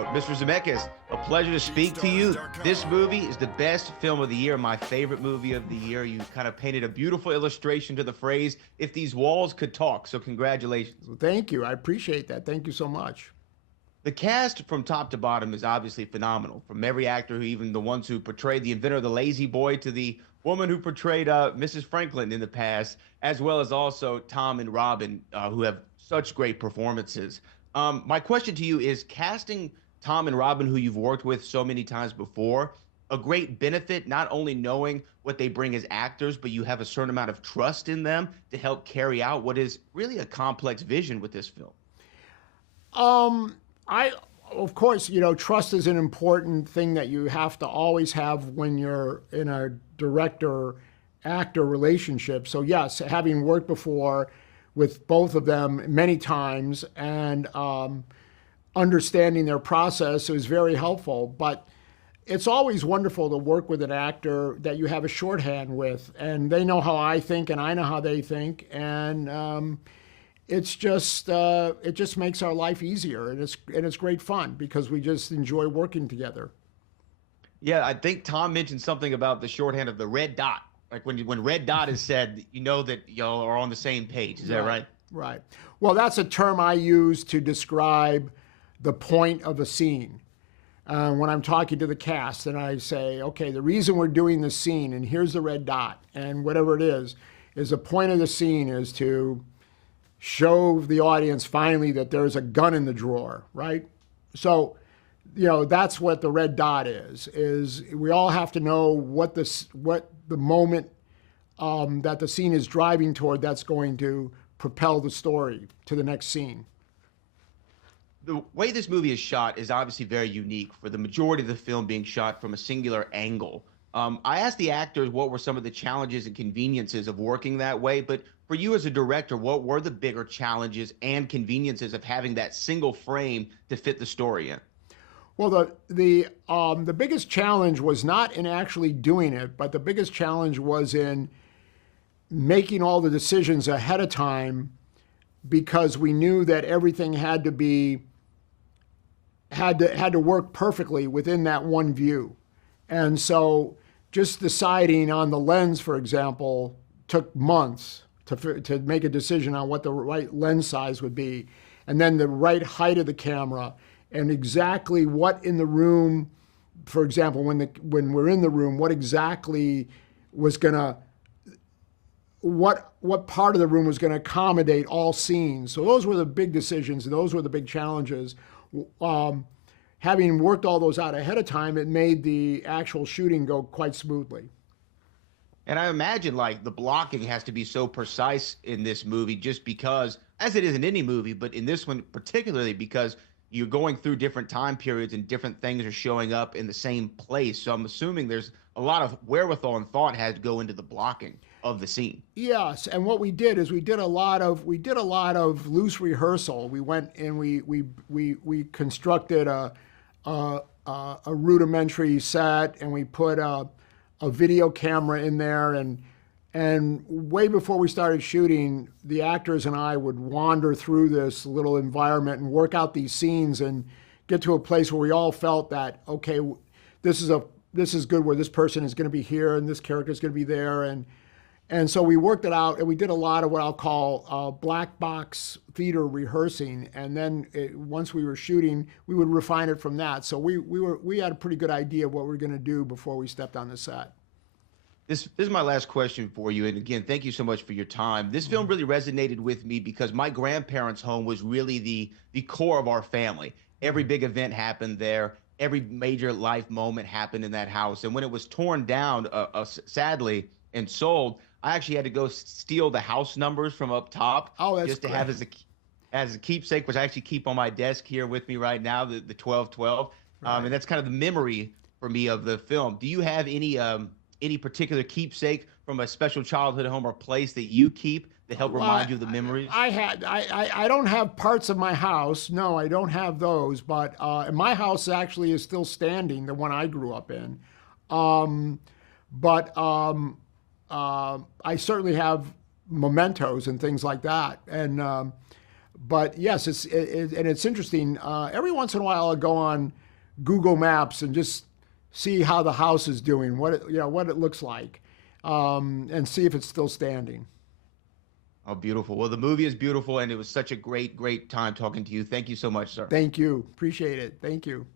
Mr. Zemeckis, a pleasure to speak to you. This movie is the best film of the year, my favorite movie of the year. You kind of painted a beautiful illustration to the phrase, if these walls could talk. So congratulations. Well, thank you. I appreciate that. Thank you so much. The cast from top to bottom is obviously phenomenal. From every actor, who even the ones who portrayed the inventor of the lazy boy to the woman who portrayed Mrs. Franklin in the past, as well as also Tom and Robin, who have such great performances. My question to you is, casting Tom and Robin, who you've worked with so many times before, a great benefit, not only knowing what they bring as actors, but you have a certain amount of trust in them to help carry out what is really a complex vision with this film? Of course, trust is an important thing that you have to always have when you're in a director-actor relationship. So yes, having worked before with both of them many times and understanding their process is very helpful. But it's always wonderful to work with an actor that you have a shorthand with, and they know how I think and I know how they think, and it just makes our life easier, and it's great fun because we just enjoy working together. Yeah, I think Tom mentioned something about the shorthand of the red dot. Like when red dot is said, you know that y'all are on the same page. Is that right? Right. Well, that's a term I use to describe the point of a scene. When I'm talking to the cast and I say, okay, the reason we're doing this scene, and here's the red dot, and whatever it is the point of the scene is to show the audience finally that there's a gun in the drawer, right? So, that's what the red dot is we all have to know what the moment that the scene is driving toward that's going to propel the story to the next scene. The way this movie is shot is obviously very unique, for the majority of the film being shot from a singular angle. I asked the actors what were some of the challenges and conveniences of working that way, but for you as a director, what were the bigger challenges and conveniences of having that single frame to fit the story in? Well, the biggest challenge was not in actually doing it, but the biggest challenge was in making all the decisions ahead of time, because we knew that everything had to work perfectly within that one view. And so just deciding on the lens, for example, took months to make a decision on what the right lens size would be, and then the right height of the camera, and exactly what in the room, for example, when we're in the room, what exactly was gonna, what part of the room was gonna accommodate all scenes. So those were the big decisions, and those were the big challenges. Having worked all those out ahead of time, it made the actual shooting go quite smoothly. And I imagine like the blocking has to be so precise in this movie, just because, as it is in any movie, but in this one particularly, because you're going through different time periods and different things are showing up in the same place. So I'm assuming there's a lot of wherewithal and thought had to go into the blocking of the scene. Yes, and what we did is we did a lot of loose rehearsal. We went and we constructed a rudimentary set, and we put a video camera in there, and way before we started shooting, the actors and I would wander through this little environment and work out these scenes and get to a place where we all felt that, okay, this is good, where this person is going to be here and this character is going to be there, and so we worked it out, and we did a lot of what I'll call black box theater rehearsing, and then once we were shooting, we would refine it from that. So we had a pretty good idea of what we were going to do before we stepped on the set. This is my last question for you. And again, thank you so much for your time. This film really resonated with me because my grandparents' home was really the core of our family. Every big event happened there. Every major life moment happened in that house. And when it was torn down, sadly, and sold, I actually had to go steal the house numbers from up top. Oh, that's just to great. have as a keepsake, which I actually keep on my desk here with me right now, the 1212. Right. And that's kind of the memory for me of the film. Do you have any particular keepsake from a special childhood home or place that you keep that help remind you of the memories? I don't have parts of my house. No, I don't have those. But my house actually is still standing, the one I grew up in. But I certainly have mementos and things like that. And But yes, and it's interesting. Every once in a while, I'll go on Google Maps and just see how the house is doing, what it looks like, and see if it's still standing. Oh, beautiful. Well, the movie is beautiful, and it was such a great time talking to you. Thank you so much, sir. Thank you. Appreciate it. Thank you.